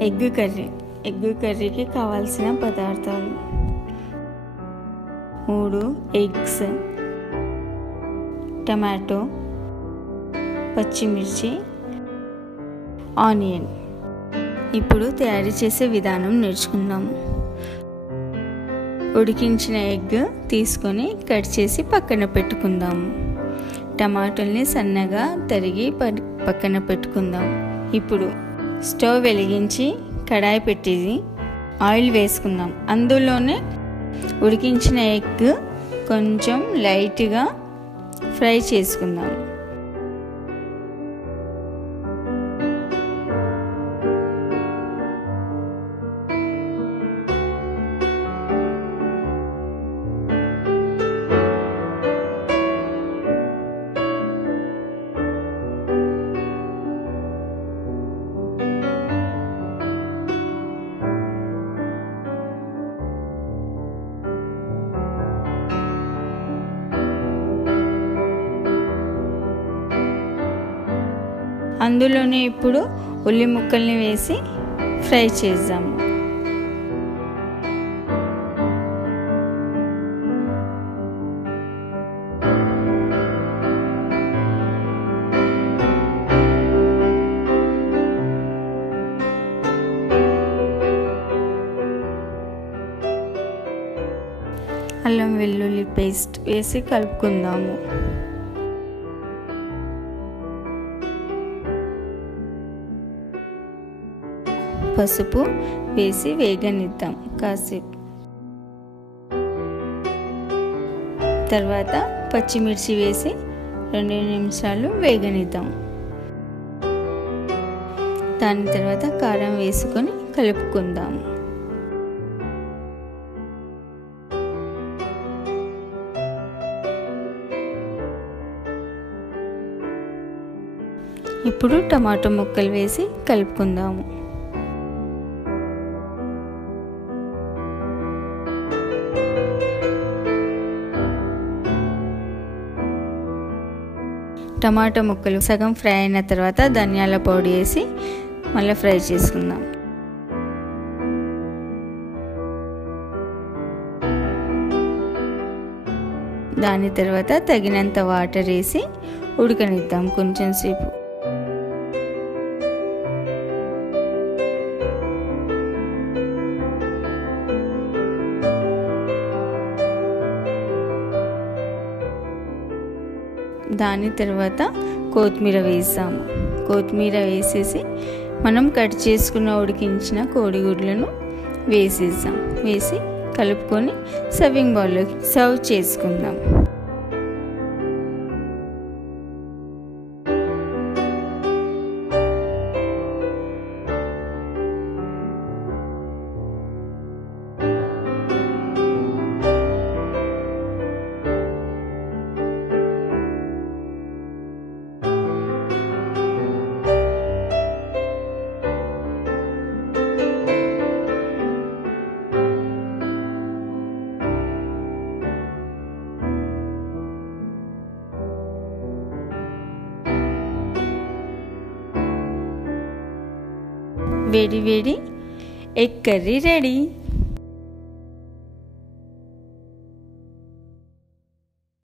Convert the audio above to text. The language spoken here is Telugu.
Egg curry. ఎగ్ కర్రీకి కావాల్సిన పదార్థాలు. మూడు ఎగ్స్. టమాటో. పచ్చిమిర్చి. ఆనియన్. ఇప్పుడు తయారు చేసే విధానం నేర్చుకుందాము ఉడికించిన ఎగ్ తీసుకొని కట్ చేసి పక్కన పెట్టుకుందాము టమాటోల్ని సన్నగా తరిగి పక్కన పెట్టుకుందాం. ఇప్పుడు స్టవ్ వెలిగించి కడాయి పెట్టేది ఆయిల్ వేసుకుందాం. అందులోనే ఉడికించిన ఎగ్ కొంచెం లైట్గా ఫ్రై చేసుకుందాం. అందులోనే ఇప్పుడు ఉల్లి ముక్కల్ని వేసి ఫ్రై చేద్దాము. అల్లం వెల్లుల్లి పేస్ట్ వేసి కలుపుకుందాము. పసుపు వేసి వేగనిద్దాం కాసేపు. తర్వాత పచ్చిమిర్చి వేసి రెండు నిమిషాలు వేగనిద్దాం. దాని తర్వాత కారం వేసుకొని కలుపుకుందాము ఇప్పుడు టమాటో ముక్కలు వేసి కలుపుకుందాము. టమాటా ముక్కలు సగం ఫ్రై అయిన తర్వాత ధనియాల పొడి వేసి మళ్ళీ ఫ్రై చేసుకుందాం. దాని తర్వాత తగినంత వాటర్ వేసి ఉడకనిద్దాం కొంచెం సేపు. దాని తర్వాత కొత్తిమీర వేసాము. కొత్తిమీర వేసేసి మనం కట్ చేసుకున్న ఉడికించిన కోడిగుడ్లను వేసేసాం. వేసి కలుపుకొని సర్వింగ్ బౌల్లోకి సర్వ్ చేసుకుందాం. వేడి వేడి ఎగ్ కర్రీ రెడీ